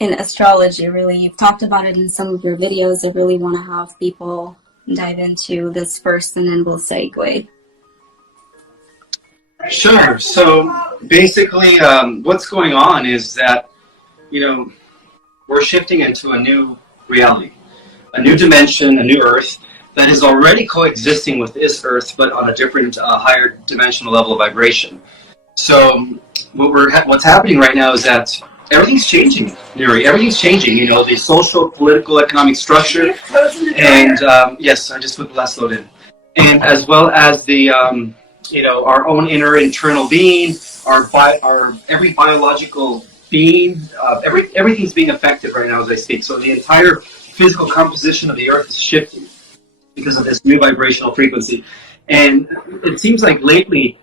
in astrology, really. You've talked about it in some of your videos. I really want to have people dive into this first, and then we'll segue. Sure. So basically, what's going on is that, we're shifting into a new reality, a new dimension, a new Earth that is already coexisting with this Earth, but on a different, higher dimensional level of vibration. So what's happening right now is that everything's changing, Nuri. Everything's changing. The social, political, economic structure, and yes, I just put the last load in, and as well as the our own internal being, our every biological being, everything's being affected right now as I speak. So the entire physical composition of the Earth is shifting because of this new vibrational frequency, and it seems like lately,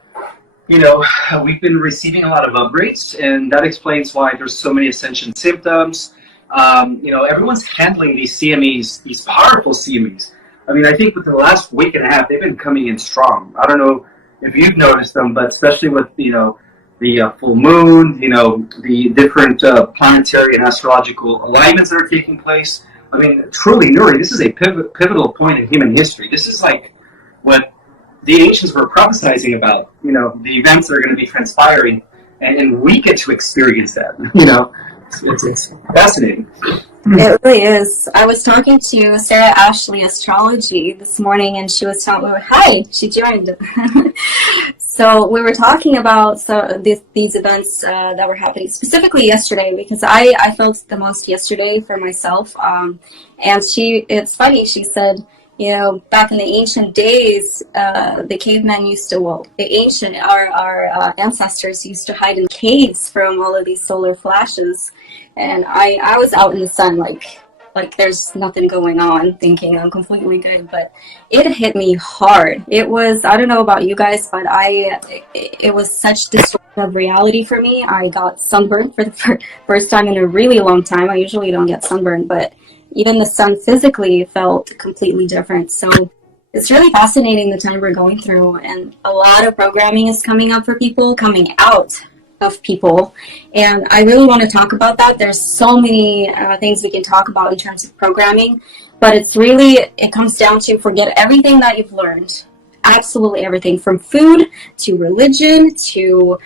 we've been receiving a lot of upgrades, and that explains why there's so many ascension symptoms. Everyone's handling these CMEs, these powerful CMEs. I mean, I think within the last week and a half, they've been coming in strong. I don't know if you've noticed them, but especially with, the full moon, the different planetary and astrological alignments that are taking place. I mean, truly, Nuri, this is a pivotal point in human history. This is like what the ancients were prophesizing about, the events that are going to be transpiring, and we get to experience that, It's fascinating. It really is. I was talking to Sarah Ashley Astrology this morning, and she was telling me, hi, she joined. So we were talking about these events that were happening, specifically yesterday, because I felt the most yesterday for myself. And it's funny, she said, back in the ancient days, the cavemen our ancestors used to hide in caves from all of these solar flashes. And I was out in the sun like there's nothing going on, thinking I'm completely good, but it hit me hard. It was, I don't know about you guys, but it was such distortion of reality for me. I got sunburned for the first time in a really long time. I usually don't get sunburned, but even the sun physically felt completely different. So it's really fascinating the time we're going through, and a lot of programming is coming up for people, coming out of people, and I really want to talk about that. There's so many things we can talk about in terms of programming, but it comes down to forget everything that you've learned. Absolutely everything, from food to religion to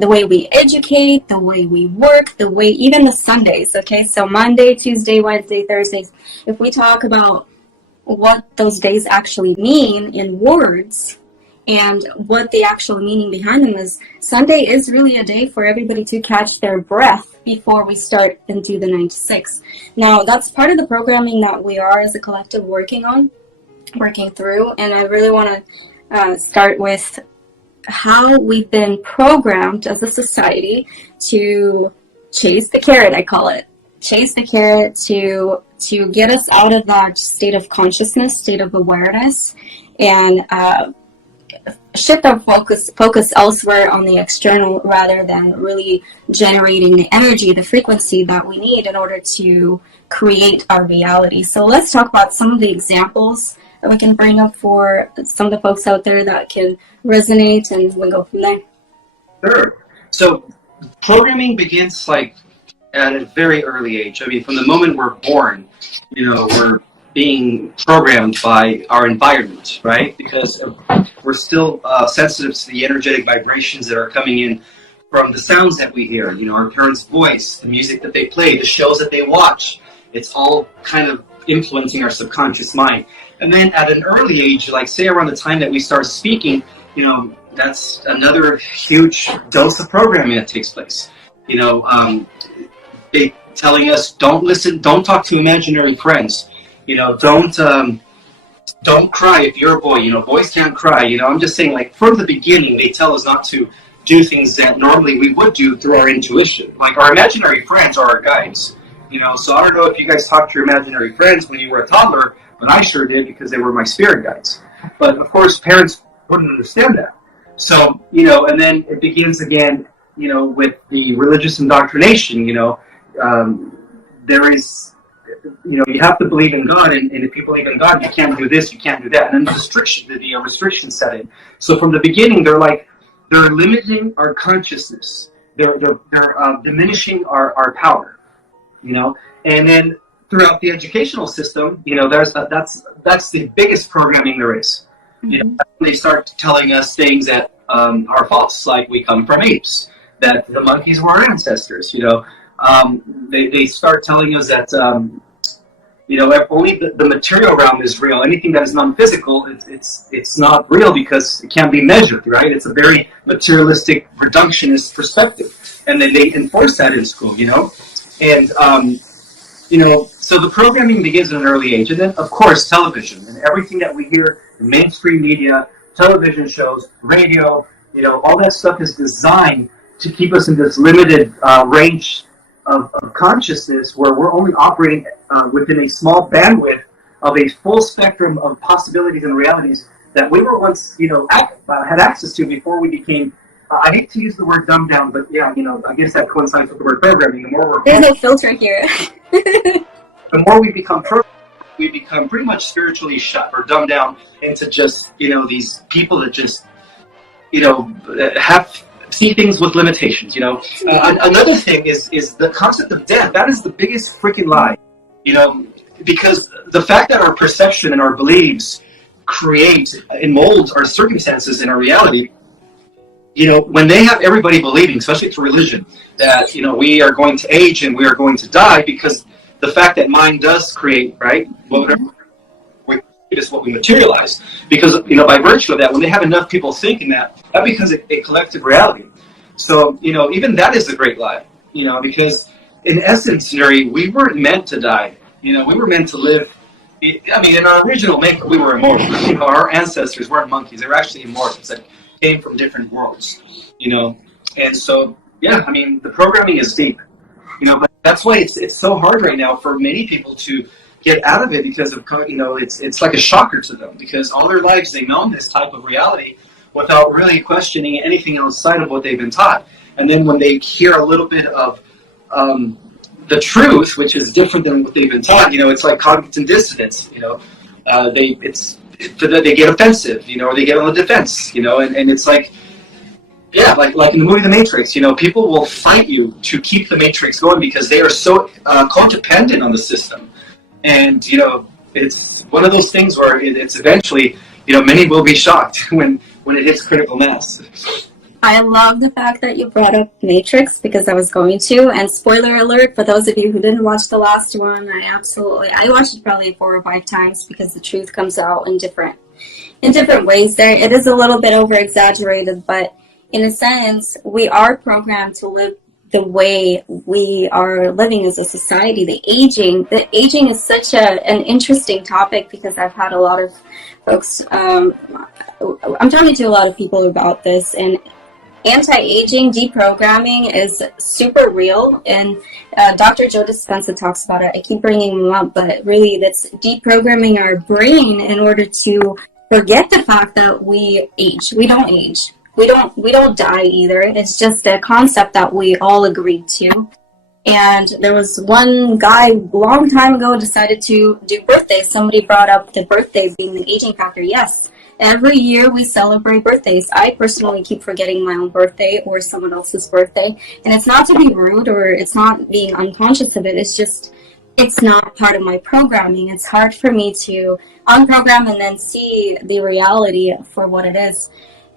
the way we educate, the way we work, even the Sundays, okay? So Monday, Tuesday, Wednesday, Thursdays, if we talk about what those days actually mean in words and what the actual meaning behind them is, Sunday is really a day for everybody to catch their breath before we start and do the 9 to 6. Now, that's part of the programming that we are as a collective working through, and I really want to start with how we've been programmed as a society to chase the carrot, I call it. Chase the carrot to get us out of that state of consciousness, state of awareness, and shift our focus elsewhere on the external rather than really generating the energy, the frequency that we need in order to create our reality. So let's talk about some of the examples that we can bring up for some of the folks out there that can resonate, and we'll go from there. Sure. So programming begins at a very early age. I mean, from the moment we're born, we're being programmed by our environment, right? Because we're still sensitive to the energetic vibrations that are coming in from the sounds that we hear, our parents' voice, the music that they play, the shows that they watch. It's all kind of influencing our subconscious mind. And then at an early age, like say around the time that we start speaking, that's another huge dose of programming that takes place. They telling us, don't listen, don't talk to imaginary friends. Don't cry if you're a boy. Boys can't cry. I'm just saying, from the beginning, they tell us not to do things that normally we would do through our intuition. Like, our imaginary friends are our guides. So I don't know if you guys talked to your imaginary friends when you were a toddler, but I sure did, because they were my spirit guides. But of course, parents wouldn't understand that. So, and then it begins again, with the religious indoctrination. There is, you have to believe in God, and if you believe in God, you can't do this, you can't do that. And then the restrictions set in. So from the beginning, they're limiting our consciousness. They're diminishing our power. you know. And then throughout the educational system, you know, that's the biggest programming there is. Mm-hmm. You know, they start telling us things that are false, like we come from apes, that the monkeys were our ancestors. You know, they start telling us that you know, only the material realm is real. Anything that is non-physical, it's not real because it can't be measured, right? It's a very materialistic, reductionist perspective, and then they enforce that in school, you know, and you know, so the programming begins at an early age, and then of course television and everything that we hear, mainstream media, television shows, radio, you know, all that stuff is designed to keep us in this limited range of consciousness where we're only operating within a small bandwidth of a full spectrum of possibilities and realities that we were once, you know, had access to before we became, I hate to use the word dumbed down, but yeah, you know, I guess that coincides with the word programming. The more there's no filter here. The more we become programmed, we become pretty much spiritually shut or dumbed down into just, you know, these people that just, you know, see things with limitations, you know. Another thing is the concept of death. That is the biggest freaking lie, you know, because the fact that our perception and our beliefs create and mold our circumstances and our reality, you know, when they have everybody believing, especially through religion, that, you know, we are going to age and we are going to die, because the fact that mind does create, right, whatever we is what we materialize, because, you know, by virtue of that, when they have enough people thinking that becomes a collective reality. So, you know, even that is a great lie, you know, because in essence, Nuri, we weren't meant to die. You know, we were meant to live. I mean, in our original makeup, we were immortal. You know, our ancestors weren't monkeys; they were actually immortals that came from different worlds. You know, and so yeah, I mean, the programming is deep. You know, but that's why it's so hard right now for many people to get out of it, because of, you know, it's like a shocker to them, because all their lives they've known this type of reality without really questioning anything outside of what they've been taught. And then when they hear a little bit of the truth, which is different than what they've been taught, you know, it's like cognitive dissonance. You know, they get offensive, you know, or they get on the defense, you know, and it's like, yeah, like in the movie The Matrix, you know, people will fight you to keep the Matrix going because they are so codependent on the system. And, you know, it's one of those things where it's eventually, you know, many will be shocked when it hits critical mass. I love the fact that you brought up Matrix, because I was going to, and spoiler alert for those of you who didn't watch the last one, I watched it probably 4 or 5 times, because the truth comes out in different ways there. It is a little bit over exaggerated, but in a sense, we are programmed to live the way we are living as a society. The aging is such an interesting topic, because I've had a lot of folks, I'm talking to a lot of people about this, and anti-aging, deprogramming is super real, and Dr. Joe Dispenza talks about it. I keep bringing him up, but really that's deprogramming our brain in order to forget the fact that we age. We don't age. We don't die either. It's just a concept that we all agreed to. And there was one guy a long time ago decided to do birthdays. Somebody brought up the birthday being the aging factor. Yes, every year we celebrate birthdays. I personally keep forgetting my own birthday or someone else's birthday. And it's not to be rude, or it's not being unconscious of it. It's just, it's not part of my programming. It's hard for me to unprogram and then see the reality for what it is.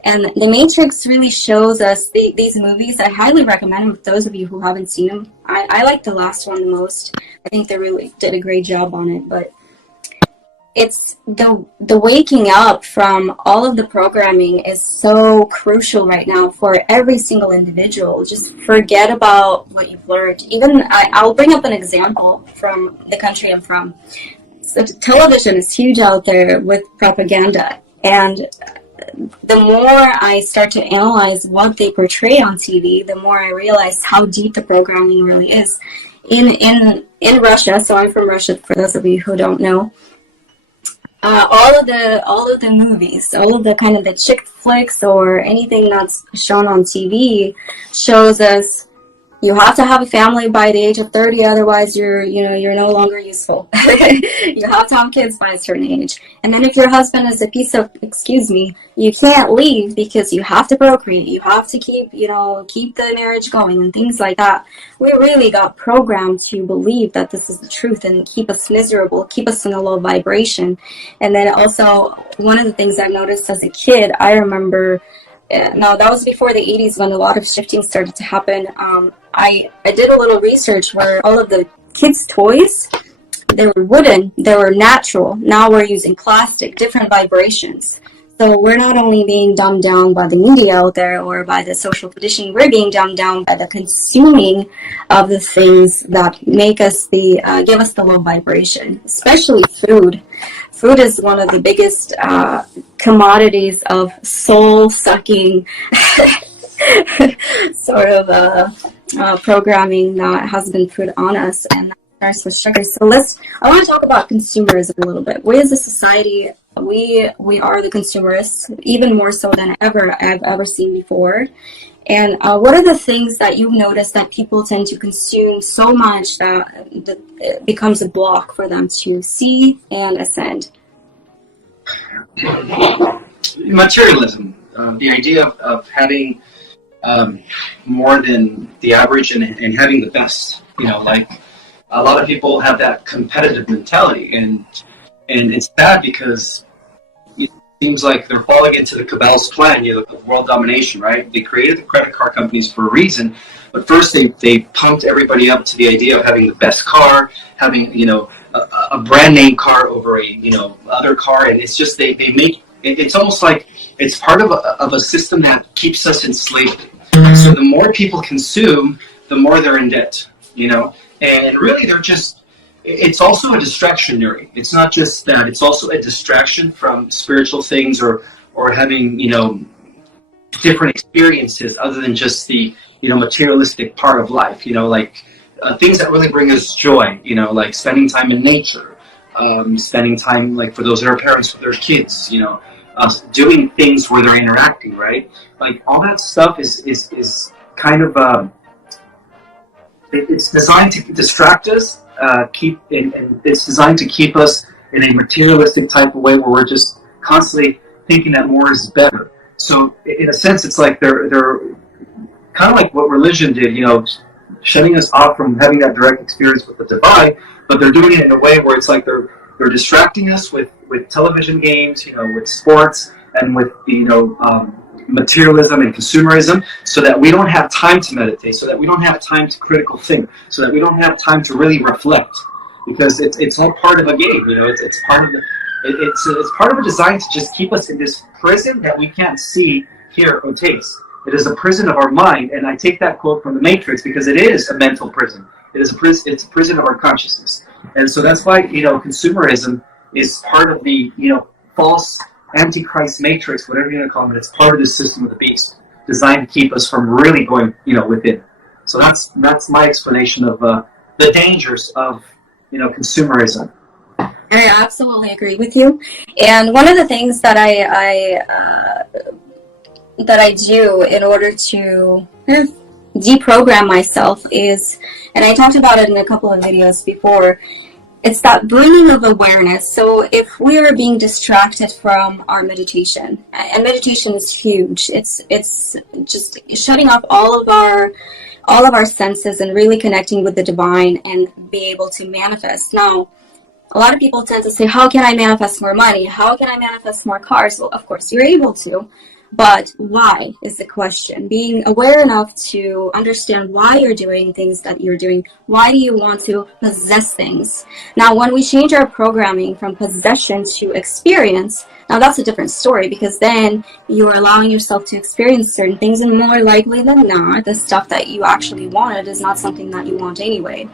And The Matrix really shows us these movies. I highly recommend them for those of you who haven't seen them. I like the last one the most. I think they really did a great job on it. But it's the waking up from all of the programming is so crucial right now for every single individual. Just forget about what you've learned. Even I'll bring up an example from the country I'm from. So television is huge out there with propaganda, and the more I start to analyze what they portray on TV, the more I realize how deep the programming really is. In Russia, so I'm from Russia for those of you who don't know, all of the movies, all of the kind of the chick flicks or anything that's shown on TV shows us You have to have a family by the age of 30, otherwise you're no longer useful. You have to have kids by a certain age. And then if your husband is a piece of, you can't leave because you have to procreate. You have to keep the marriage going and things like that. We really got programmed to believe that this is the truth and keep us miserable, keep us in a low vibration. And then also, one of the things I've noticed as a kid, I remember, now that was before the 80s when a lot of shifting started to happen. I did a little research where all of the kids' toys, they were wooden, they were natural. Now we're using plastic, different vibrations. So we're not only being dumbed down by the media out there or by the social conditioning, we're being dumbed down by the consuming of the things that make us give us the low vibration, especially food. Food is one of the biggest commodities of soul-sucking sort of programming that has been put on us, and that starts with sugar. So I want to talk about consumerism a little bit. We as a society, we are the consumerists, even more so than I've ever seen before. And what are the things that you've noticed that people tend to consume so much that it becomes a block for them to see and ascend? Materialism, the idea of having more than the average and having the best. Like a lot of people have that competitive mentality, and it's bad because it seems like they're falling into the cabal's plan, of world domination, right? They created the credit card companies for a reason, but first they pumped everybody up to the idea of having the best car, having a brand name car over a other car, and it's just they make it's almost like it's part of a system that keeps us enslaved. So the more people consume, the more they're in debt, and really it's also a distraction, Nuri. It's not just that, it's also a distraction from spiritual things or having, different experiences other than just the, materialistic part of life, like things that really bring us joy, like spending time in nature, spending time, like for those that are parents with their kids, doing things where they're interacting, right? Like all that stuff is kind of it's designed to distract us, and it's designed to keep us in a materialistic type of way where we're just constantly thinking that more is better. So in a sense, it's like they're kind of like what religion did, shutting us off from having that direct experience with the divine, but they're doing it in a way where it's like they're distracting us with television games, with sports, and with materialism and consumerism, so that we don't have time to meditate, so that we don't have time to critical think, so that we don't have time to really reflect, because it's all part of a game. It's part of it's part of a design to just keep us in this prison that we can't see, hear, or taste. It is a prison of our mind, and I take that quote from the Matrix because it is a mental prison. It's a prison of our consciousness. And so that's why, consumerism is part of the, false antichrist matrix, whatever you want to call it. It's part of the system of the beast, designed to keep us from really going, within. So that's my explanation of the dangers of, consumerism. I absolutely agree with you. And one of the things that I do in order to deprogram myself is, and I talked about it in a couple of videos before, it's that bringing of awareness. So if we are being distracted from our meditation, and meditation is huge, it's just shutting off all of our senses and really connecting with the divine and be able to manifest. Now, a lot of people tend to say, how can I manifest more money? How can I manifest more cars? Well, of course, you're able to. But why is the question. Being aware enough to understand why you're doing things that you're doing. Why do you want to possess things? Now, when we change our programming from possession to experience, now that's a different story, because then you're allowing yourself to experience certain things, and more likely than not, the stuff that you actually wanted is not something that you want anyway.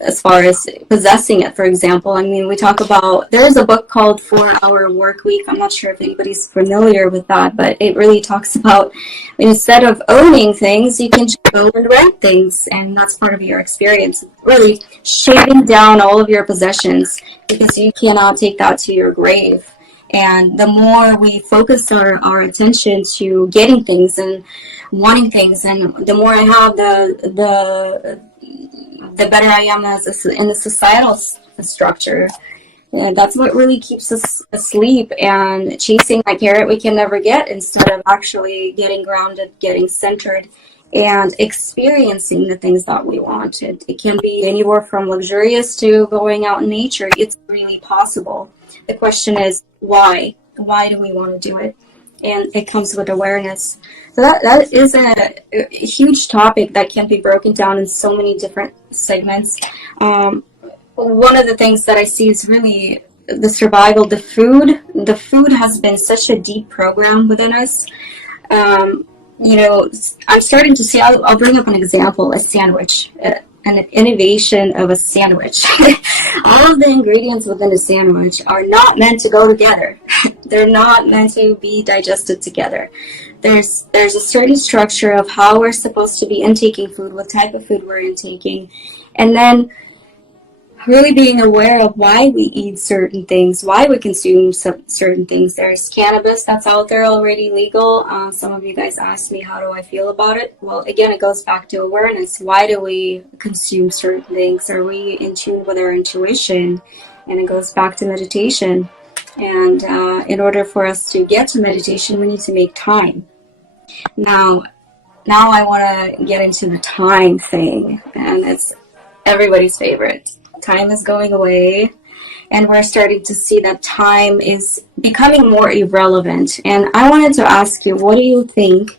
As far as possessing it, for example, we talk about, there's a book called 4-Hour Work Week. I'm not sure if anybody's familiar with that, but it really talks about, instead of owning things, you can just go and rent things, and that's part of your experience. Really shaving down all of your possessions, because you cannot take that to your grave. And the more we focus our attention to getting things and wanting things, and the more I have, the better I am in the societal structure. And that's what really keeps us asleep and chasing that carrot we can never get, instead of actually getting grounded, getting centered, and experiencing the things that we want. It can be anywhere from luxurious to going out in nature. It's really possible. The question is, why? Why do we want to do it? And it comes with awareness. So that is a huge topic that can be broken down in so many different segments. One of the things that I see is really the survival, the food. The food has been such a deep program within us. I'm starting to see, I'll bring up an example, a sandwich, an innovation of a sandwich. All of the ingredients within a sandwich are not meant to go together. They're not meant to be digested together. There's a certain structure of how we're supposed to be intaking food, what type of food we're intaking, and then really being aware of why we eat certain things, why we consume certain things. There's cannabis that's out there already legal. Some of you guys asked me, how do I feel about it? Well, again, it goes back to awareness. Why do we consume certain things? Are we in tune with our intuition? And it goes back to meditation. And in order for us to get to meditation, we need to make time. Now I want to get into the time thing, and it's everybody's favorite. Time is going away, and we're starting to see that time is becoming more irrelevant. And I wanted to ask you, what do you think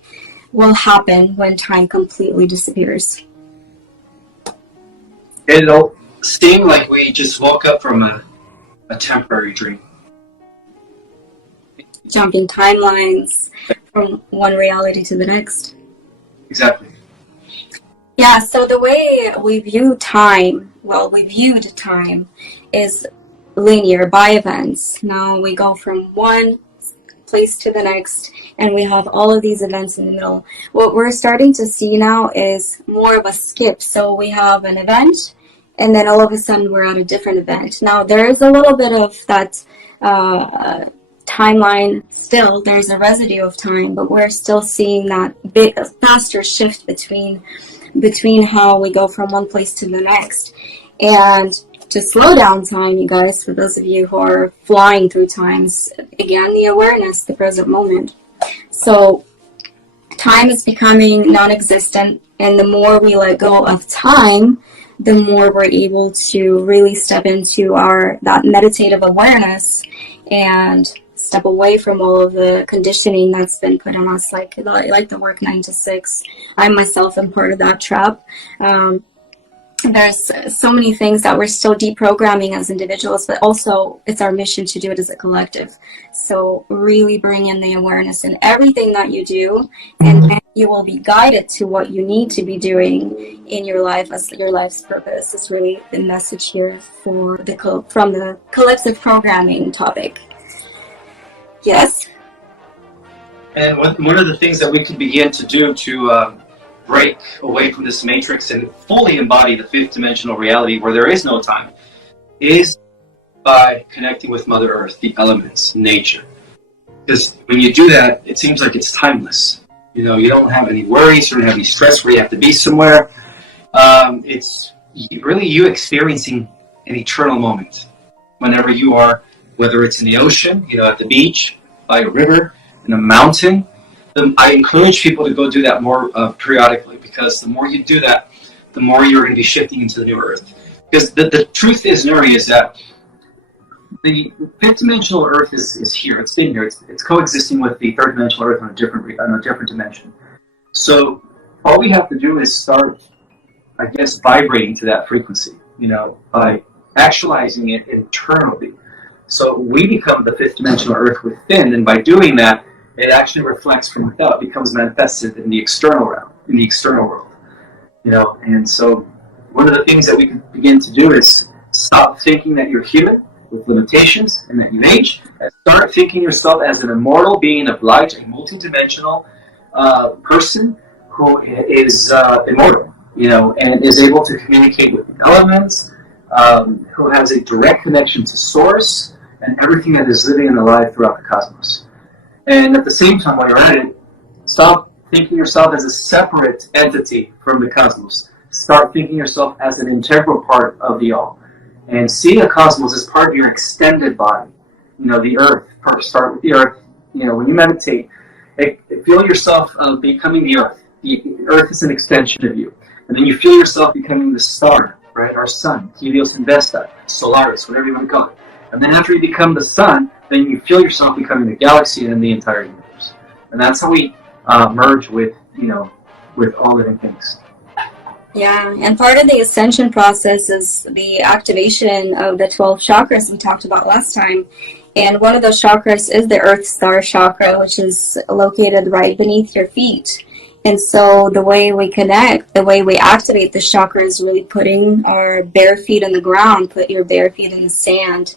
will happen when time completely disappears? It'll seem like we just woke up from a temporary dream. Jumping timelines from one reality to the next. Exactly. Yeah, so the way we view time, we viewed time is linear, by events. Now we go from one place to the next, and we have all of these events in the middle. What we're starting to see now is more of a skip. So we have an event, and then all of a sudden we're at a different event. Now there is a little bit of that timeline still. There's a residue of time, but we're still seeing that faster shift between how we go from one place to the next. And to slow down time, you guys, for those of you who are flying through times, again, the awareness, the present moment. So time is becoming non-existent, and the more we let go of time, the more we're able to really step into that meditative awareness and step away from all of the conditioning that's been put on us, like the work 9 to 6. I myself am part of that trap. There's so many things that we're still deprogramming as individuals, but also it's our mission to do it as a collective. So really bring in the awareness in everything that you do, and then you will be guided to what you need to be doing in your life as your life's purpose. Is really the message here from the collective programming topic. Yes. And one of the things that we can begin to do to break away from this matrix and fully embody the fifth dimensional reality where there is no time is by connecting with Mother Earth, the elements, nature. Because when you do that, it seems like it's timeless. You don't have any worries, you don't have any stress where you have to be somewhere. It's really you experiencing an eternal moment whenever you are, whether it's in the ocean, at the beach, by a river, in a mountain. I encourage people to go do that more periodically, because the more you do that, the more you're going to be shifting into the new Earth. Because the truth is, Nuri, is that the fifth dimensional Earth is here. It's staying here. It's coexisting with the third dimensional Earth on a different dimension. So all we have to do is start, I guess, vibrating to that frequency. By actualizing it internally. So we become the fifth dimensional Earth within, and by doing that, it actually reflects from without, becomes manifested in the external realm, in the external world. And so one of the things that we can begin to do is stop thinking that you're human with limitations and that you age, and start thinking yourself as an immortal being of light, a multidimensional person who is immortal, and is able to communicate with the elements, who has a direct connection to source, and everything that is living and alive throughout the cosmos. And at the same time, while you're at it, stop thinking yourself as a separate entity from the cosmos. Start thinking yourself as an integral part of the all. And see the cosmos as part of your extended body. The earth. Start with the earth. When you meditate, feel yourself becoming the earth. The earth is an extension of you. And then you feel yourself becoming the star, right? Our sun, Helios Investa, Solaris, whatever you want to call it. And then after you become the sun, then you feel yourself becoming the galaxy and the entire universe. And that's how we merge with all living things. Yeah, and part of the ascension process is the activation of the 12 chakras we talked about last time. And one of those chakras is the Earth Star chakra, which is located right beneath your feet. And so the way we connect, the way we activate this chakra is really putting our bare feet on the ground, put your bare feet in the sand.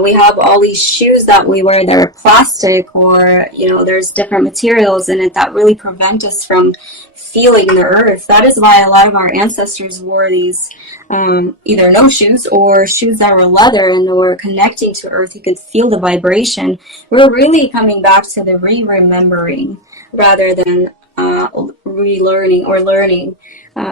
We have all these shoes that we wear that are plastic, or, there's different materials in it that really prevent us from feeling the earth. That is why a lot of our ancestors wore these either no shoes or shoes that were leather, and were connecting to earth. You could feel the vibration. We're really coming back to the remembering rather than relearning or learning,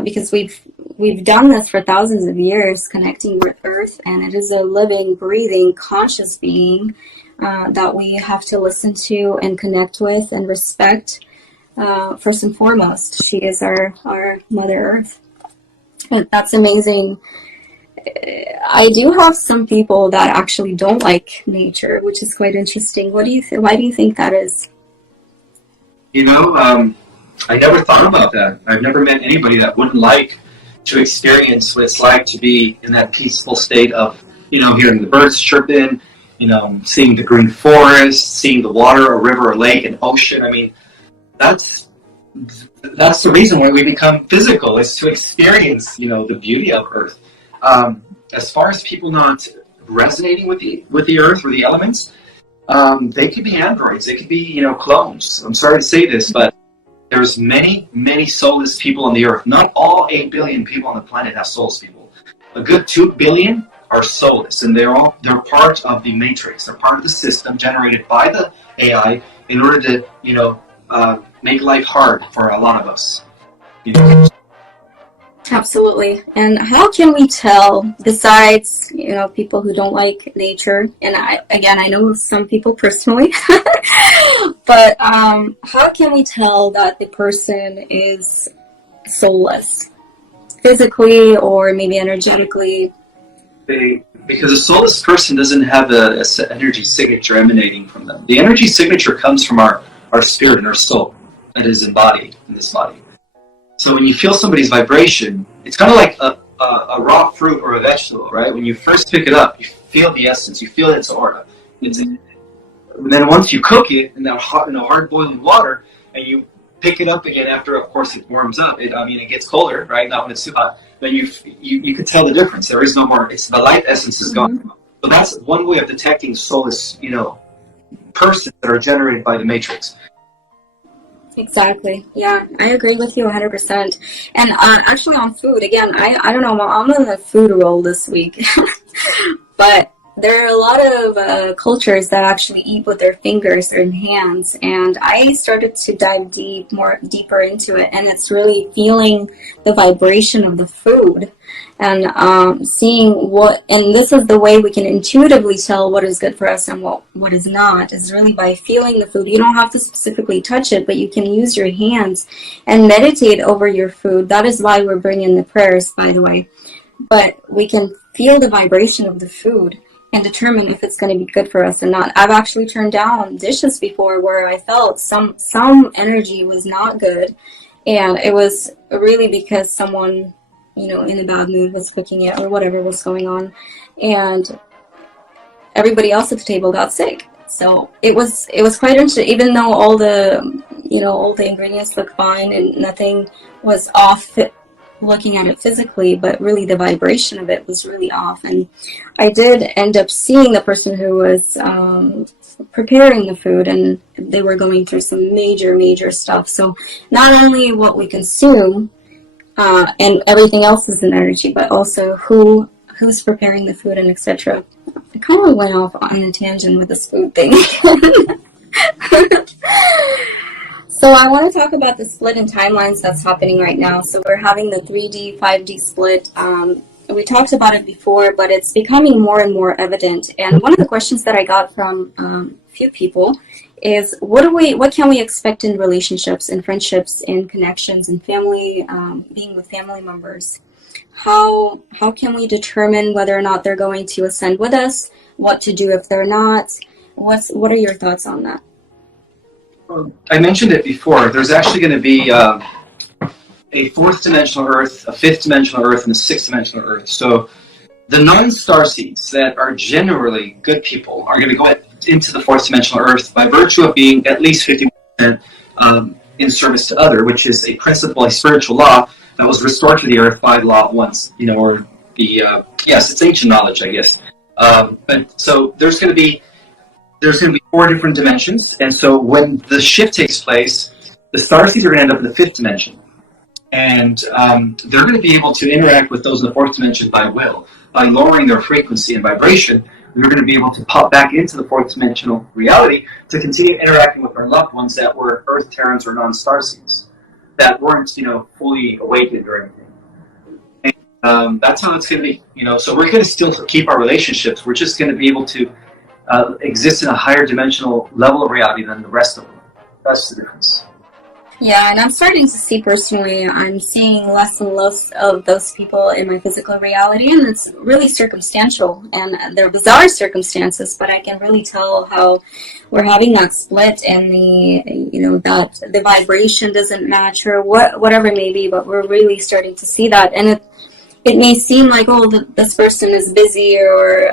because we've done this for thousands of years, connecting with earth, and it is a living, breathing, conscious being that we have to listen to and connect with and respect. First and foremost, she is our Mother Earth. But that's amazing. I do have some people that actually don't like nature, which is quite interesting. Why do you think that is? I never thought about that. I've never met anybody that wouldn't like to experience what it's like to be in that peaceful state of, hearing the birds chirping, seeing the green forest, seeing the water, a river, a lake, an ocean. I mean, that's the reason why we become physical, is to experience, the beauty of Earth. As far as people not resonating with the Earth or the elements, they could be androids, they could be, clones. I'm sorry to say this, but there's many, many soulless people on the Earth. Not all 8 billion people on the planet have souls, people. A good 2 billion are soulless, and they're part of the matrix. They're part of the system generated by the AI in order to, make life hard for a lot of us. Absolutely. And how can we tell, besides, people who don't like nature, and I know some people personally, but how can we tell that the person is soulless? Physically or maybe energetically? Because a soulless person doesn't have an energy signature emanating from them. The energy signature comes from our spirit and our soul that is embodied in this body. So when you feel somebody's vibration, it's kind of like a raw fruit or a vegetable, right? When you first pick it up, you feel the essence, you feel its aura. And then once you cook it in that hard boiling water, and you pick it up again after, of course, it warms up. It gets colder, right? Not when it's too hot. Then you can tell the difference. There is no more. It's the light essence is gone. Mm-hmm. So that's one way of detecting soulless, persons that are generated by the matrix. Exactly. Yeah, I agree with you 100%. And actually on food, again, I don't know, I'm on a food roll this week. But there are a lot of cultures that actually eat with their fingers or hands. And I started to dive deeper into it. And it's really feeling the vibration of the food. And seeing and this is the way we can intuitively tell what is good for us and what is not, is really by feeling the food. You don't have to specifically touch it, but you can use your hands and meditate over your food. That is why we're bringing the prayers, by the way. But we can feel the vibration of the food and determine if it's going to be good for us or not. I've actually turned down dishes before where I felt some energy was not good. And it was really because someone, in a bad mood was cooking it or whatever was going on. And everybody else at the table got sick. So it was quite interesting, even though all the ingredients looked fine and nothing was off looking at it physically, but really the vibration of it was really off. And I did end up seeing the person who was preparing the food, and they were going through some major stuff. So not only what we consume, and everything else is an energy, but also who who's preparing the food and etc. I kind of went off on a tangent with this food thing. So I want to talk about the split in timelines that's happening right now. So we're having the 3D, 5D split. We talked about it before, but it's becoming more and more evident. And one of the questions that I got from a few people is, what can we expect in relationships, in friendships, in connections, in family, being with family members? How can we determine whether or not they're going to ascend with us? What to do if they're not? What are your thoughts on that? I mentioned it before. There's actually going to be a fourth dimensional Earth, a fifth dimensional Earth, and a sixth dimensional Earth. So the non-star seeds that are generally good people are going to go into the fourth dimensional Earth by virtue of being at least 50% in service to other, which is a principle, a spiritual law that was restored to the Earth by the law of once. Or the yes, it's ancient knowledge, I guess. But so there's going to be 4 different dimensions, and so when the shift takes place, the starseeds are going to end up in the 5th dimension, and they're going to be able to interact with those in the 4th dimension by will. By lowering their frequency and vibration, they're going to be able to pop back into the 4th dimensional reality to continue interacting with our loved ones that were Earth Terrans or non-starseeds, that weren't, fully awakened or anything. And that's how it's going to be. So we're going to still keep our relationships. We're just going to be able to exist in a higher dimensional level of reality than the rest of them. That's the difference. Yeah, and I'm starting to see personally, I'm seeing less and less of those people in my physical reality, and it's really circumstantial, and they're bizarre circumstances, but I can really tell how we're having that split, and that the vibration doesn't match, or whatever it may be, but we're really starting to see that, and it may seem like, this person is busy or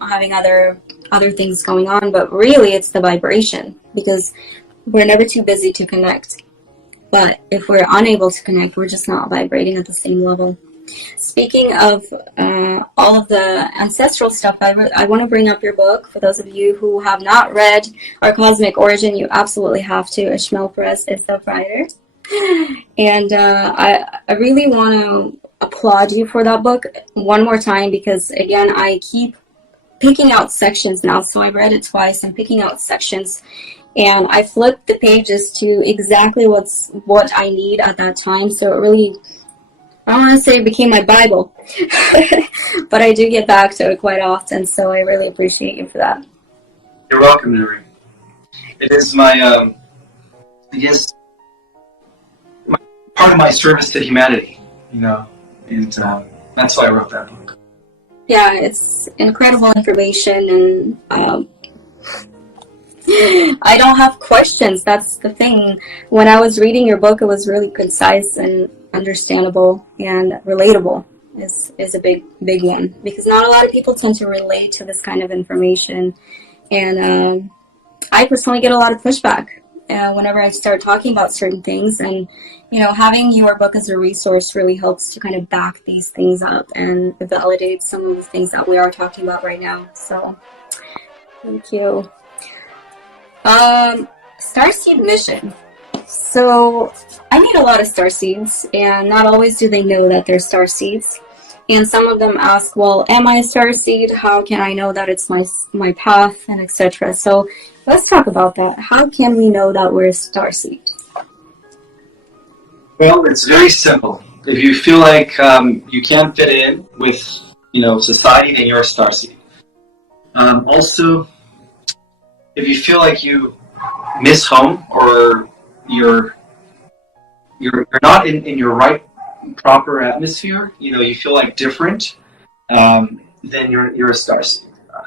having other things going on, but really it's the vibration, because we're never too busy to connect. But if we're unable to connect, we're just not vibrating at the same level. Speaking of all of the ancestral stuff, I want to bring up your book. For those of you who have not read Our Cosmic Origin, you absolutely have to. Ismael Perez is the writer. And I really want to applaud you for that book one more time, because, again, I keep picking out sections now. So I read it twice. I'm picking out sections. And I flipped the pages to exactly what I need at that time. So it really, I don't want to say it became my Bible, but I do get back to it quite often. So I really appreciate you for that. You're welcome, Nuri. It is my, part of my service to humanity, and that's why I wrote that book. Yeah, it's incredible information, and I don't have questions. That's the thing. When I was reading your book, it was really concise and understandable, and relatable is a big one, because not a lot of people tend to relate to this kind of information, and I personally get a lot of pushback whenever I start talking about certain things, and having your book as a resource really helps to kind of back these things up and validate some of the things that we are talking about right now. So thank you. Starseed mission. So I meet a lot of starseeds, and not always do they know that they're starseeds. And some of them ask, well, am I a starseed? How can I know that it's my path, and etc. So let's talk about that. How can we know that we're a starseed? Well, it's very simple. If you feel like you can't fit in with society, then you're a starseed. Also, if you feel like you miss home, or you're not in your right proper atmosphere, you feel like different, then you're a starseed.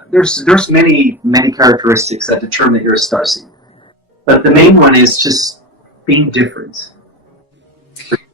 There's many characteristics that determine that you're a starseed, but the main one is just being different.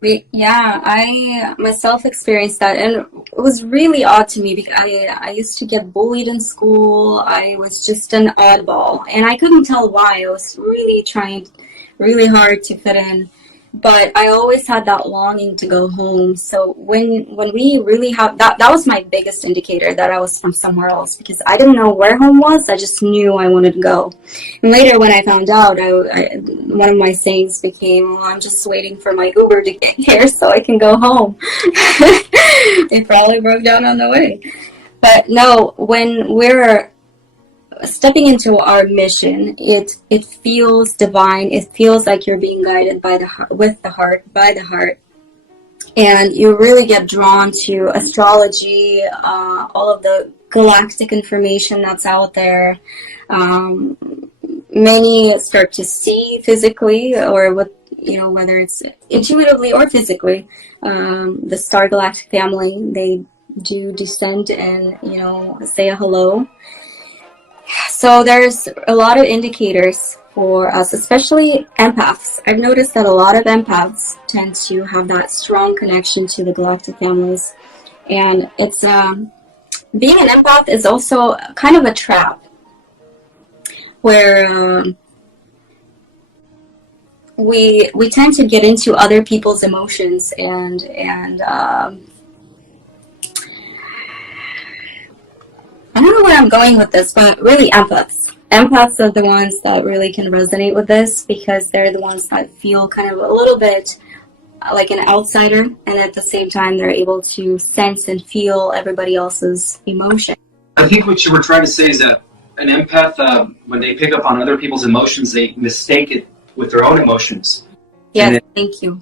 Yeah, I myself experienced that, and it was really odd to me, because I used to get bullied in school. I was just an oddball, and I couldn't tell why. I was really trying really hard to fit in, but I always had that longing to go home. So when we really have that was my biggest indicator that I was from somewhere else, because I didn't know where home was. I just knew I wanted to go. And later when I found out, one of my sayings became, well, I'm just waiting for my Uber to get here so I can go home. It probably broke down on the way. But no, when we're stepping into our mission, it feels divine. It feels like you're being guided by the heart, by the heart, and you really get drawn to astrology, all of the galactic information that's out there. Many start to see physically, or whether it's intuitively or physically, the Star Galactic family. They do descend and say a hello. So there's a lot of indicators for us, especially empaths. I've noticed that a lot of empaths tend to have that strong connection to the galactic families. And it's being an empath is also kind of a trap, where we tend to get into other people's emotions and I don't know where I'm going with this, but really empaths. Empaths are the ones that really can resonate with this, because they're the ones that feel kind of a little bit like an outsider, and at the same time they're able to sense and feel everybody else's emotion. I think what you were trying to say is that an empath, when they pick up on other people's emotions, they mistake it with their own emotions. Yes, thank you.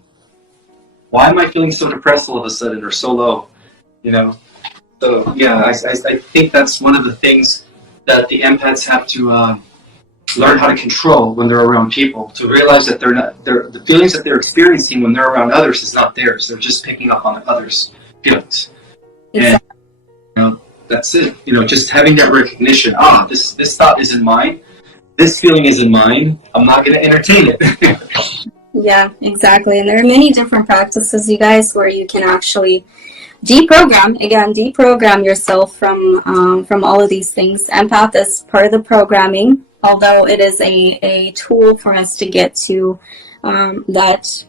Why am I feeling so depressed all of a sudden, or so low? So yeah, I think that's one of the things that the empaths have to learn how to control when they're around people. To realize that the feelings that they're experiencing when they're around others is not theirs. They're just picking up on others' feelings. Exactly. And that's it. Just having that recognition. This thought isn't mine. This feeling isn't mine. I'm not going to entertain it. Yeah, exactly. And there are many different practices, you guys, where you can actually deprogram yourself from all of these things. Empath is part of the programming, although it is a tool for us to get to the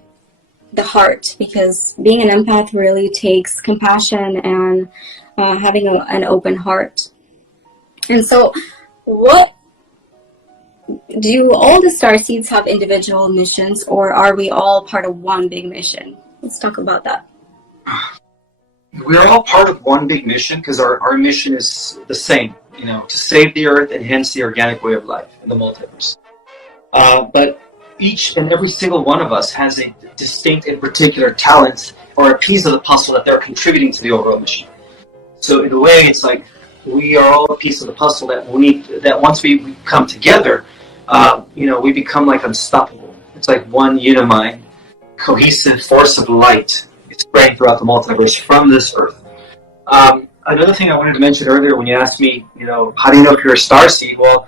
heart, because being an empath really takes compassion and having an open heart. And so, what do all the starseeds have individual missions, or are we all part of one big mission? Let's talk about that. We're all part of one big mission, because our mission is the same, to save the Earth and hence the organic way of life in the multiverse. But each and every single one of us has a distinct and particular talent or a piece of the puzzle that they're contributing to the overall mission. So in a way, it's like we are all a piece of the puzzle that once we come together, we become like unstoppable. It's like one unified, cohesive force of light spreading throughout the multiverse from this Earth. Another thing I wanted to mention earlier, when you asked me, how do you know if you're a starseed? Well,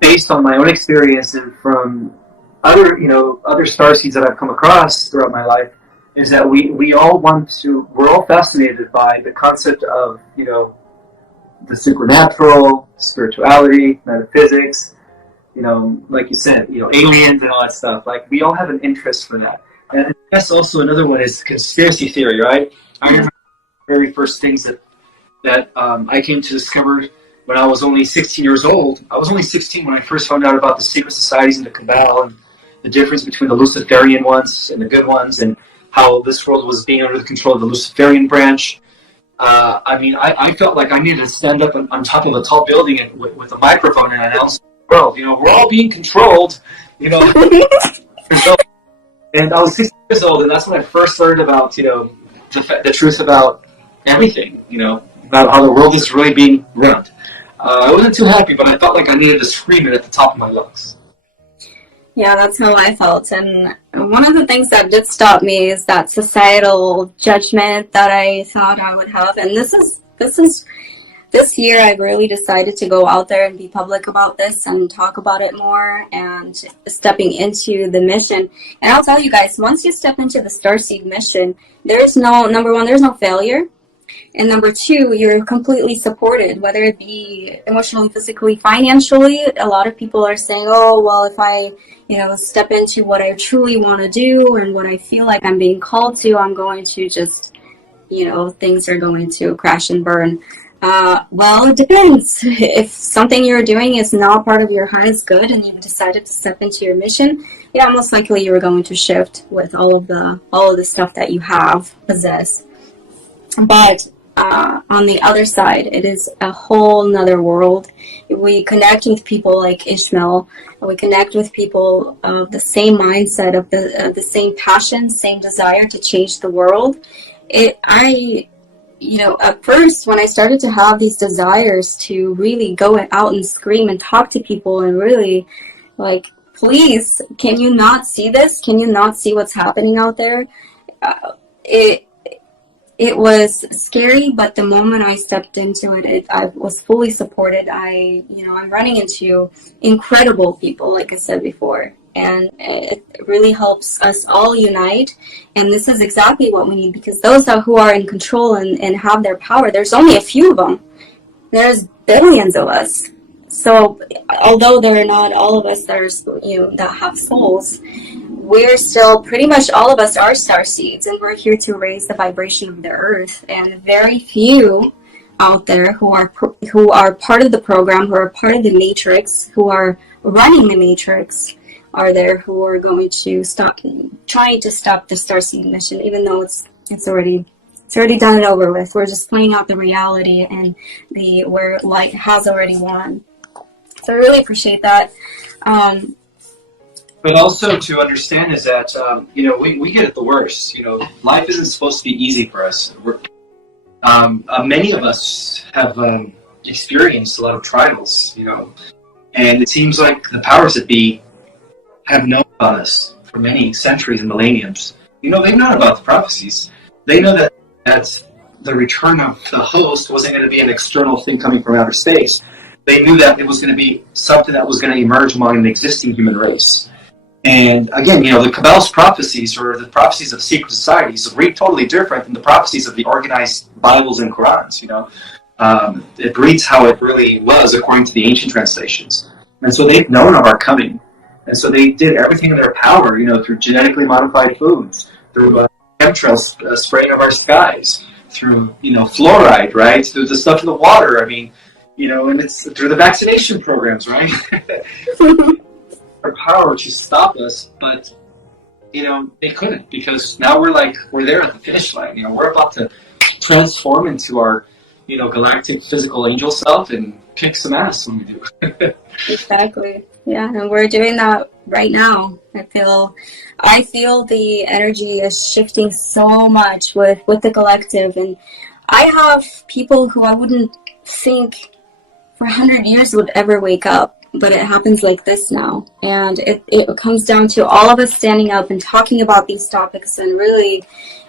based on my own experience and from other starseeds that I've come across throughout my life, is that we're all fascinated by the concept of, the supernatural, spirituality, metaphysics, like you said, aliens and all that stuff. Like, we all have an interest for that. And that's also another one, is conspiracy theory, right? I remember the very first things that I came to discover when I was only 16 years old. I was only 16 when I first found out about the secret societies and the cabal, and the difference between the Luciferian ones and the good ones, and how this world was being under the control of the Luciferian branch. I felt like I needed to stand up on top of a tall building and with a microphone and announce to the world, we're all being controlled, And I was 16 years old, and that's when I first learned about, the truth about everything, about how the world is really being run. I wasn't too happy, but I felt like I needed to scream it at the top of my lungs. Yeah, that's how I felt. And one of the things that did stop me is that societal judgment that I thought I would have. And this year I've really decided to go out there and be public about this and talk about it more, and stepping into the mission. And I'll tell you guys, once you step into the Starseed mission, there's no failure. And number two, you're completely supported, whether it be emotionally, physically, financially. A lot of people are saying, oh, well, if I, step into what I truly want to do and what I feel like I'm being called to, I'm going to just, things are going to crash and burn. Well, it depends. If something you're doing is not part of your highest good and you've decided to step into your mission, yeah, most likely you're going to shift with all of the stuff that you have possessed. But on the other side, it is a whole nother world. We connect with people like Ishmael. We connect with people of the same mindset, of the same passion, same desire to change the world. At first, when I started to have these desires to really go out and scream and talk to people and really, like, please, can you not see this? Can you not see what's happening out there? It was scary, but the moment I stepped into it, I was fully supported. I'm running into incredible people, like I said before, and it really helps us all unite. And this is exactly what we need, because those who are in control and have their power, there's only a few of them. There's billions of us. So although there are not all of us that have souls, we're still, pretty much all of us are star seeds, and we're here to raise the vibration of the earth. And very few out there who are part of the program, who are part of the matrix, who are running the matrix, are there who are going to trying to stop the starseed mission, even though it's already done and over with. We're just playing out the reality and where light has already won. So I really appreciate that. But also to understand is that, we get it the worst. Life isn't supposed to be easy for us. Many of us have experienced a lot of trials, and it seems like the powers that be have known about us for many centuries and millenniums. They've known about the prophecies. They know that the return of the host wasn't going to be an external thing coming from outer space. They knew that it was going to be something that was going to emerge among an existing human race. And again, the Kabbalah's prophecies, or the prophecies of secret societies, read totally different than the prophecies of the organized Bibles and Qurans. It reads how it really was according to the ancient translations. And so they've known of our coming. And so they did everything in their power, through genetically modified foods, through chemtrails spraying of our skies, through, fluoride, right? Through the stuff in the water. I mean, and it's through the vaccination programs, right? Our power to stop us, but they couldn't, because now we're there at the finish line. We're about to transform into our galactic physical angel self and kick some ass when we do. Exactly. Yeah, and we're doing that right now. I feel the energy is shifting so much with the collective, and I have people who I wouldn't think for 100 years would ever wake up. But it happens like this now. And it comes down to all of us standing up and talking about these topics and really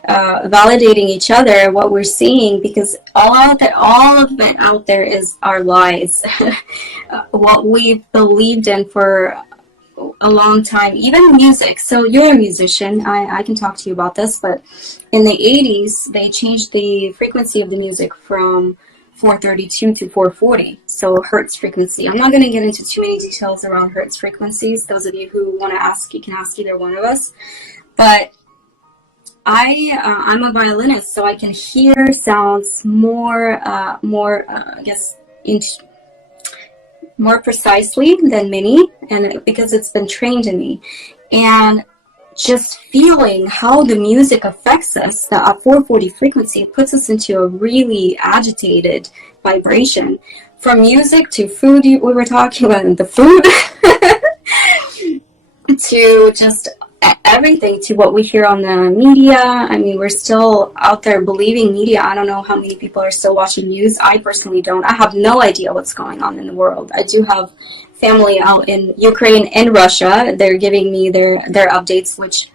validating each other, what we're seeing, because all of it out there is our lies. What we've believed in for a long time, even music. So you're a musician. I can talk to you about this, but in the 80s, they changed the frequency of the music from 432 to 440, so Hertz frequency. I'm not going to get into too many details around Hertz frequencies. Those of you who want to ask, you can ask either one of us. But I'm a violinist, so I can hear sounds more precisely than many, and because it's been trained in me. And just feeling how the music affects us, the 440 frequency, puts us into a really agitated vibration. From music to food, we were talking about the food, to just everything, to what we hear on the media. I mean, we're still out there believing media. I don't know how many people are still watching news. I personally don't. I have no idea what's going on in the world. I do have family out in Ukraine and Russia. They're giving me their updates, which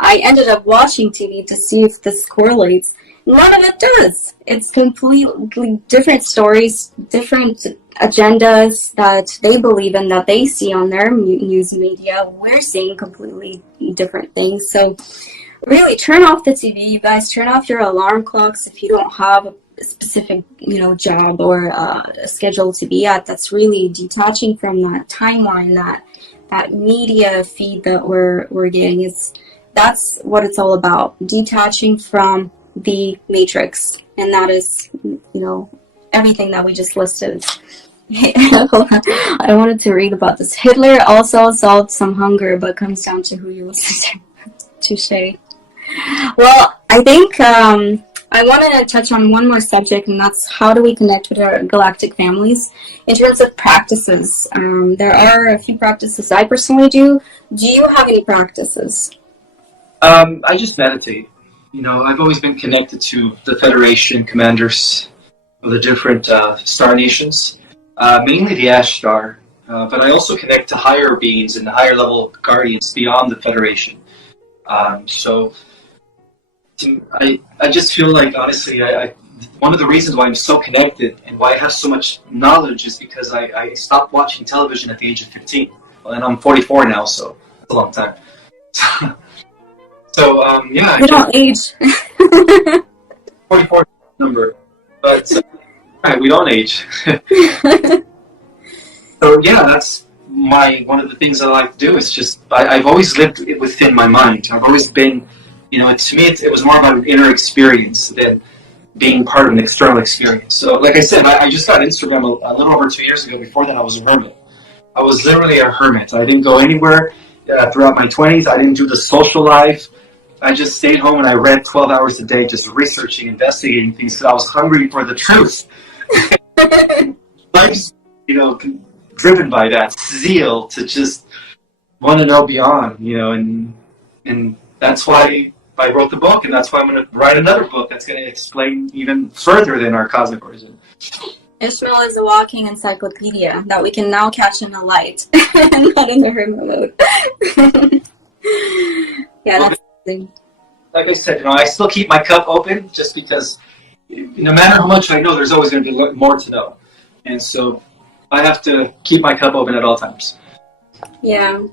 I ended up watching TV to see if this correlates. None of it does. It's completely different stories, different agendas that they believe in, that they see on their news media. We're seeing completely different things. So really, turn off the TV, you guys. Turn off your alarm clocks if you don't have specific, job or schedule to be at. That's really detaching from that timeline, that media feed that we're getting. That's what it's all about. Detaching from the matrix, and that is, everything that we just listed. I wanted to read about this. Hitler also solved some hunger, but comes down to who you listen to. Touche. Well, I think I want to touch on one more subject, and that's how do we connect with our galactic families in terms of practices. There are a few practices I personally do. Do you have any practices? I just meditate. I've always been connected to the Federation commanders of the different star nations, mainly the Ash Star, but I also connect to higher beings and the higher level guardians beyond the Federation. So I just feel like, honestly, one of the reasons why I'm so connected and why I have so much knowledge is because I stopped watching television at the age of 15. Well, and I'm 44 now, so it's a long time. Yeah. We don't age. 44 number, but right, we don't age. So yeah, that's one of the things I like to do. Is just I've always lived within my mind. I've always been, to me it was more about an inner experience than being part of an external experience. So like I said, I just got Instagram a little over 2 years ago. Before that, I was a hermit. I was literally a hermit. I didn't go anywhere throughout my 20s. I didn't do the social life. I just stayed home and I read 12 hours a day, just researching, investigating things, because I was hungry for the truth. Life's, driven by that zeal to just want to know beyond, and that's why I wrote the book, and that's why I'm going to write another book that's going to explain even further than our cosmic origin. Ishmael is a walking encyclopedia that we can now catch in the light, and not in the hermit mode. Yeah, that's amazing. Like I said, I still keep my cup open, just because no matter how much I know, there's always going to be more to know. And so I have to keep my cup open at all times. Yeah.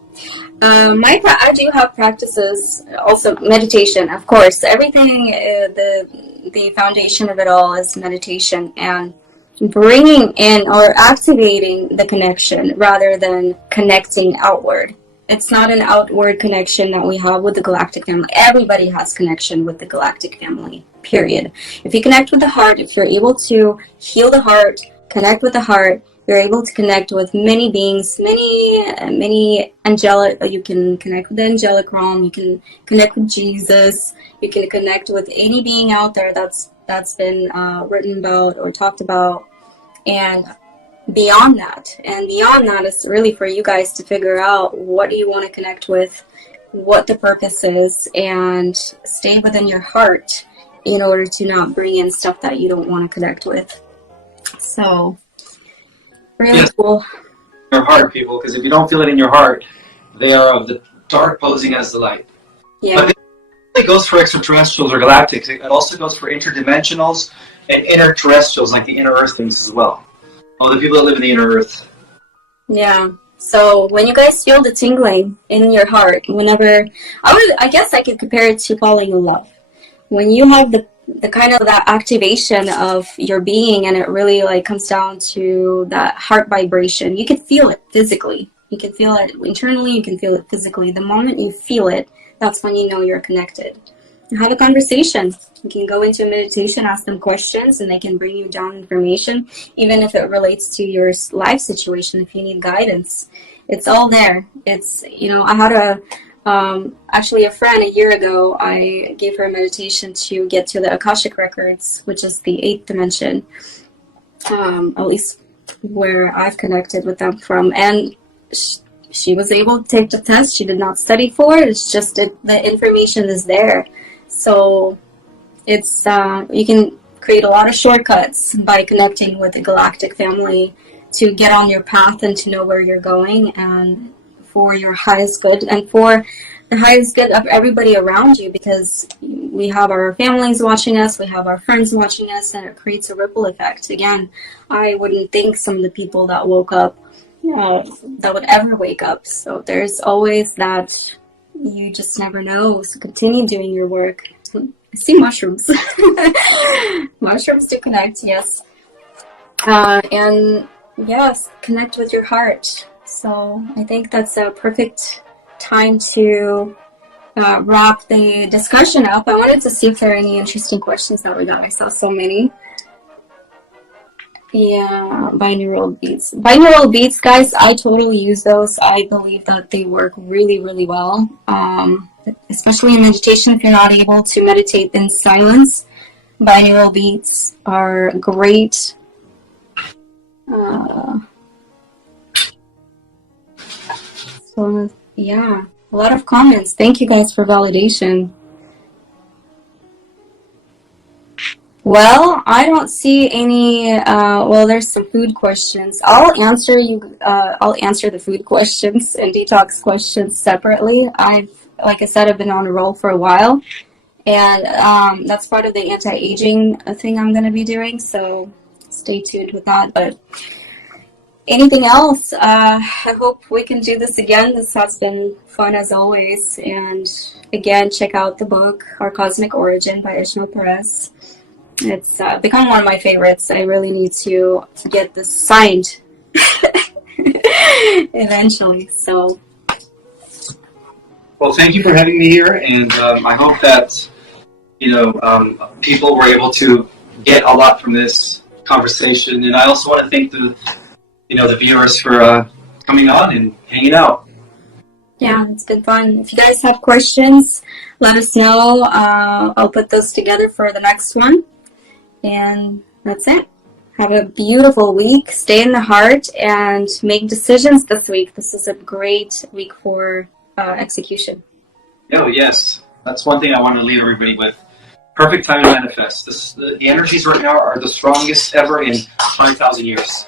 I do have practices, also meditation, of course. Everything, the foundation of it all is meditation, and bringing in or activating the connection rather than connecting outward. It's not an outward connection that we have with the galactic family. Everybody has connection with the galactic family, period. If you connect with the heart, if you're able to heal the heart, connect with the heart, you're able to connect with many beings, many angelic. You can connect with the angelic realm. You can connect with Jesus. You can connect with any being out there that's been written about or talked about, and beyond that. And beyond that is really for you guys to figure out what do you want to connect with, what the purpose is, and stay within your heart in order to not bring in stuff that you don't want to connect with. So, really cool. Your heart, people, because if you don't feel it in your heart, they are of the dark posing as the light. Yeah. But it goes for extraterrestrials or galactics. It also goes for interdimensionals and interterrestrials, like the inner earthlings as well. All the people that live in the inner earth. Yeah. So when you guys feel the tingling in your heart, whenever I guess I could compare it to falling in love. When you have the kind of that activation of your being, and it really comes down to that heart vibration. You can feel it physically. You can feel it internally. You can feel it physically. The moment you feel it, that's when you know you're connected. Have a conversation. You can go into meditation, ask them questions, and they can bring you down information, even if it relates to your life situation. If you need guidance, it's all there. It's, I had actually a friend a year ago. I gave her a meditation to get to the Akashic records, which is the 8th dimension, at least where I've connected with them from. And she was able to take the test. She did not study for it. It's just the information is there. So it's you can create a lot of shortcuts by connecting with the galactic family to get on your path and to know where you're going, and for your highest good and for the highest good of everybody around you, because we have our families watching us, we have our friends watching us, and it creates a ripple effect. Again, I wouldn't think some of the people that woke up that would ever wake up. So there's always that. You just never know. So continue doing your work. I see mushrooms. Mushrooms to connect, yes. And yes, connect with your heart. So I think that's a perfect time to wrap the discussion up. I wanted to see if there are any interesting questions that we got. I saw so many. Yeah, binaural beats. Binaural beats, guys, I totally use those. I believe that they work really, really well. Especially in meditation, if you're not able to meditate in silence, binaural beats are great. So, yeah, a lot of comments. Thank you guys for validation. Well, I don't see any, well, there's some food questions. I'll answer the food questions and detox questions separately. Like I said, I've been on a roll for a while, and that's part of the anti-aging thing I'm going to be doing, so stay tuned with that. But anything else, I hope we can do this again. This has been fun as always, and again, check out the book, Our Cosmic Origin by Ismael Perez. It's become one of my favorites. I really need to get this signed eventually. So, Well, thank you for having me here, and I hope that people were able to get a lot from this conversation. And I also want to thank the viewers for coming on and hanging out. Yeah, it's been fun. If you guys have questions, let us know. I'll put those together for the next one. And that's it. Have a beautiful week. Stay in the heart and make decisions this week. This is a great week for execution. Oh, yes. That's one thing I want to leave everybody with. Perfect time to manifest. The energies right now are the strongest ever in 5,000 years.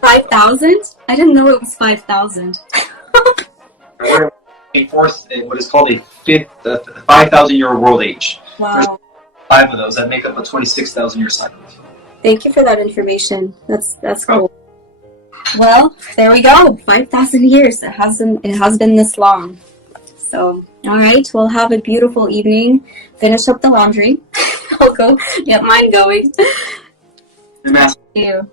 5,000? I didn't know it was 5,000. We're in what is called a 5,000-year world age. Wow. There's 5 of those that make up a 26,000-year cycle. Thank you for that information. That's cool. Well, there we go. 5,000 years. It has been this long. So, all right. We'll have a beautiful evening. Finish up the laundry. I'll go get mine going. Thank you.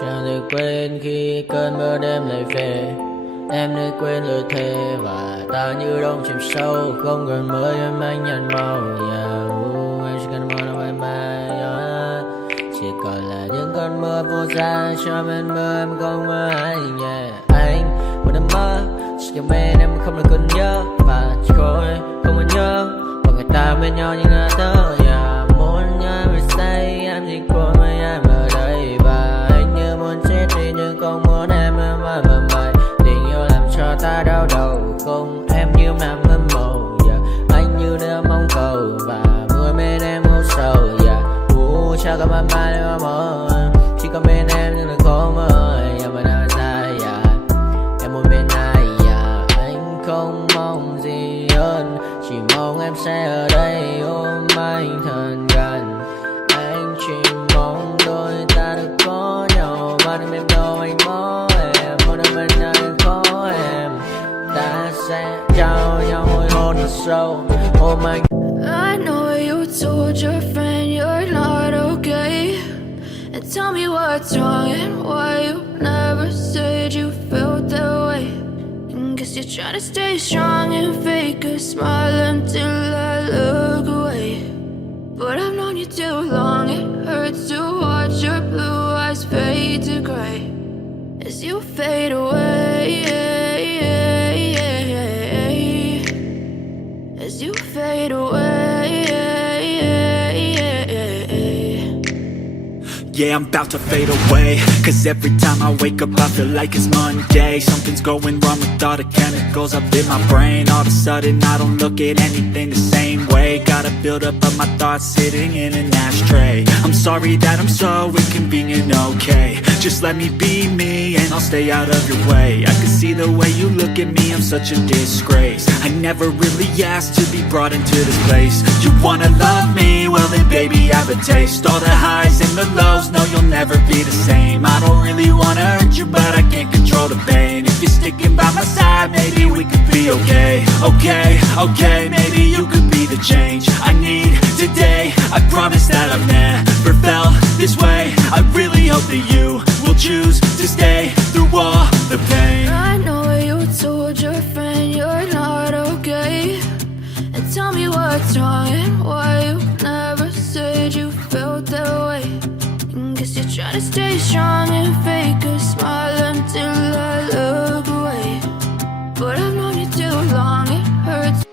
Chẳng được quên khi cơn mưa đêm lại về. Em đã quên lời thề và ta như đông chìm sâu. Không gần mới em anh nhận màu. Anh chỉ cần mơ đâu em bay. Chỉ còn là những cơn mưa vô giá. Cho bên mơ em không mơ ai. Anh một đêm mơ. Chỉ cần bên em không được cần nhớ. Và chỉ khôi không muốn nhớ. Và người ta bên nhau như ngã thơ. Muốn nhớ vì say em chỉ quên với em ở đây. Và nhưng không muốn em mơ mày. Tình yêu làm cho ta đau đầu. Không em như nằm mơ mộng. Anh như đứa mong cầu. Và vui bên em ngủ sầu. Cha có mà mai em mơ. Chỉ có bên em nhưng đừng có mơ. Mà đang dài. Em muốn bên ai. Anh không mong gì hơn. Chỉ mong em sẽ ở đây ôm anh thật gần. Anh chỉ mong đôi ta được có nhau. Mà đừng em đâu anh mơ em. Một đêm bên nhau đừng có em. Ta soul. Oh my I know you told your friend you're not okay, and tell me what's wrong and why you never said you felt that way. And guess you're trying to stay strong and fake a smile until I look away. But I've known you too long, it hurts to watch your blue eyes fade to gray as you fade away, as you fade away. Yeah, I'm about to fade away, cause every time I wake up I feel like it's Monday. Something's going wrong with all the chemicals up in my brain. All of a sudden I don't look at anything the same way. Gotta build up of my thoughts sitting in an ashtray. I'm sorry that I'm so inconvenient, okay. Just let me be me and I'll stay out of your way. I can see the way you look at me, I'm such a disgrace. I never really asked to be brought into this place. You wanna love me? Well then baby have a taste. All the highs and the lows, no you'll never be the same. I don't really wanna hurt you but I can't control the pain. If you're sticking by my side, maybe we could be okay. Okay, maybe you could be the change I need today. I promise that I've never felt this way. I really hope that you will choose to stay through all the pain. I know you told your friend you're not okay, and tell me what's wrong and why you never said you felt that way. And guess you're trying to stay strong and fake a smile until I look away. But I've known you too long, it hurts.